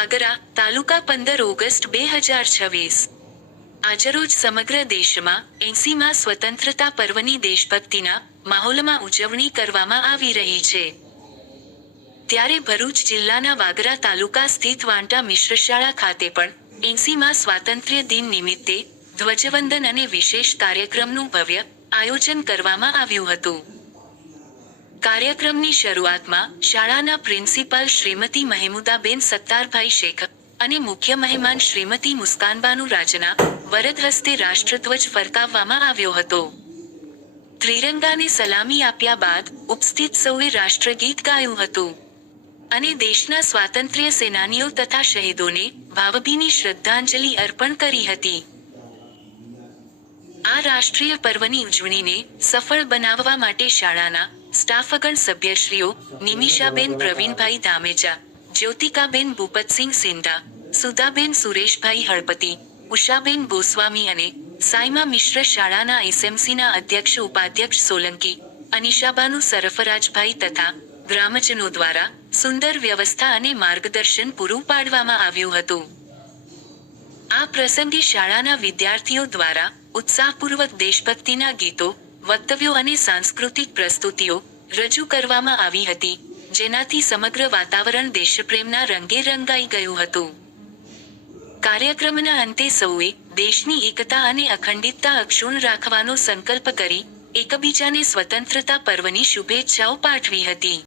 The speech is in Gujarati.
વાગરા તાલુકા 15 ઓગસ્ટ 2026 આજરોજ સમગ્ર દેશમાં 80મા સ્વતંત્રતા પર્વની દેશભક્તિના માહોલમાં ઉજવણી કરવામાં આવી રહી છે। ત્યારે ભરૂચ જિલ્લાના વાગરા તાલુકા સ્થિત વાંટા મિશ્ર શાળા ખાતે પણ 80મા સ્વાતંત્ર્ય દિન નિમિત્તે ધ્વજવંદન અને વિશેષ કાર્યક્રમનું ભવ્ય આયોજન કરવામાં આવ્યું હતું। કાર્યક્રમની શરૂઆતમાં શાળાના પ્રિન્સિપાલ શ્રીમતી મહેમુદાબેન સત્તારભાઈ શેખ અને મુખ્ય મહેમાન શ્રીમતી મુસ્કાનબાનુ રાજના વરદ હસ્તે રાષ્ટ્રધ્વજ ફરકાવવામાં આવ્યો હતો। ત્રિરંગાને સલામી આપ્યા બાદ ઉપસ્થિત સૌએ રાષ્ટ્રગીત ગાયું હતું અને દેશના સ્વાતંત્ર્ય સેનાનીઓ તથા શહીદોને ભાવભીની શ્રદ્ધાંજલિ અર્પણ કરી હતી। આ રાષ્ટ્રીય પર્વની ઉજવણીને સફળ બનાવવા માટે શાળાના સ્ટાફગણ સભ્યશ્રીઓ નિમિષાબેન પ્રવીણભાઈ ધામેચા, જ્યોતિકાબેન ભૂપતસિંહ સિંધા, સુધાબેન સુરેશભાઈ હળપતિ, ઉષાબેન ગોસ્વામી અને સાયમા મિશ્ર શાળાના એસએમસીના અધ્યક્ષ ઉપાધ્યક્ષ સોલંકી અનિશાબાનુ સરફરાજભાઈ તથા ગ્રામજનો દ્વારા સુંદર વ્યવસ્થા અને માર્ગદર્શન પૂરું પાડવામાં આવ્યું હતું। આ પ્રસંગે શાળાના વિદ્યાર્થીઓ દ્વારા ઉત્સાહપૂર્વક દેશભક્તિના ગીતો, વક્તવ્યો અને સાંસ્કૃતિક પ્રસ્તુતિઓ રજૂ કરવામાં આવી હતી, જેનાથી સમગ્ર વાતાવરણ દેશપ્રેમના રંગે રંગાઈ ગયું હતું। કાર્યક્રમના અંતે સૌએ દેશની એકતા અને અખંડિતતા અક્ષુણ્ણ રાખવાનો સંકલ્પ કરી એકબીજાને સ્વતંત્રતા પર્વની શુભેચ્છાઓ પાઠવી હતી।